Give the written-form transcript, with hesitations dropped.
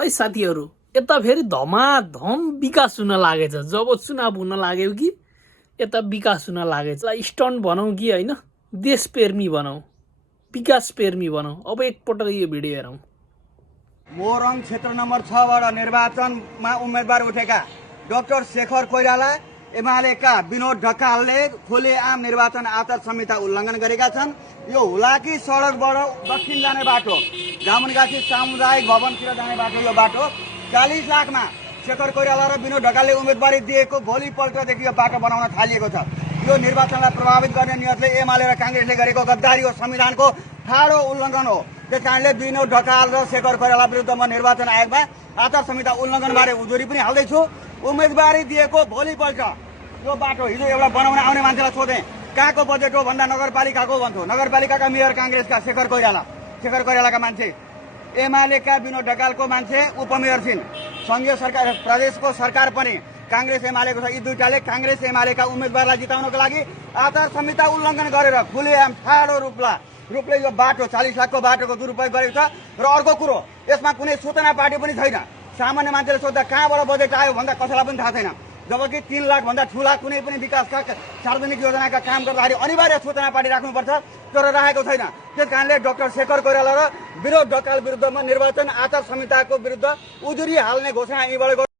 है साथीहरू, यता फेरि धमाधम विकास हुन लागेछ। जब चुनाव हुन लाग्यो कि यता विकास हुन लागेछ। स्टन्ट भनौँ कि होइन, देशप्रेमी भनौँ, विकास प्रेमी भनौँ। अब एकपटक यो भिडियो हेरौँ। मोरङ क्षेत्र नम्बर 6 बाट निर्वाचनमा उम्मेदवार उठेका डाक्टर शेखर कोइराला एमालेका विनोद ढकालले खुलेआम निर्वाचन आचार संहिता उल्लङ्घन गरेका छन्। यो हुलाकी सडकबाट दक्षिण जाने बाटो, जामुनगाछी सामुदायिक भवनतिर जाने बाटो, यो बाटो 40 लाखमा शेखर कोइराला र विनोद ढकालले उम्मेदवारी दिएको भोलिपल्टदेखि यो बाटो बनाउन थालिएको छ। यो निर्वाचनलाई प्रभावित गर्ने नियतले एमाले र कांग्रेसले गरेको गद्दारी हो, संविधानको ठाडो उल्लङ्घन हो। त्यस कारणले विनोद ढकाल र शेखर कोइराला विरुद्ध म निर्वाचन आयोगमा आचार संहिता उल्लङ्घनबारे उजुरी पनि हाल्दैछु। उम्मेदवारी दिएको भोलिपल्ट यो बाटो हिजो एउटा बनाउन आउने मान्छेलाई सोधेँ कहाँको बजेट हो भन्दा नगरपालिकाको भन्थ्यो। नगरपालिकाका मेयर कांग्रेसका शेखर कोइरालाका मान्छे, एमालेका विनोद ढकालको मान्छे उपमेयर छिन्। संघीय सरकार प्रदेशको सरकार पनि कांग्रेस एमालेको छ। यी दुईटाले कांग्रेस एमालेका उम्मेदवारलाई जिताउनको लागि आचार संहिता उल्लङ्घन गरेर खुलेआम ठाडो रूपले यो बाटो 40 लाखको बाटोको दुरुपयोग गरेको छ। र अर्को कुरो, यसमा कुनै सूचना पार्टी पनि छैन। सामान्य मान्छेले सोध्दा कहाँबाट बजेट आयो भन्दा कसैलाई पनि थाहा छैन। जबकि 3 लाख भन्दा ठूला कुनै पनि विकासका सार्वजनिक योजनाका काम गर्दाखेरि अनिवार्य सूचना पार्टी राख्नुपर्छ, तर राखेको छैन। त्यस कारणले डाक्टर शेखर कोइराला र विनोद ढकाल विरुद्धमा निर्वाचन आचार संहिताको विरुद्ध उजुरी हाल्ने घोषणा यीबाट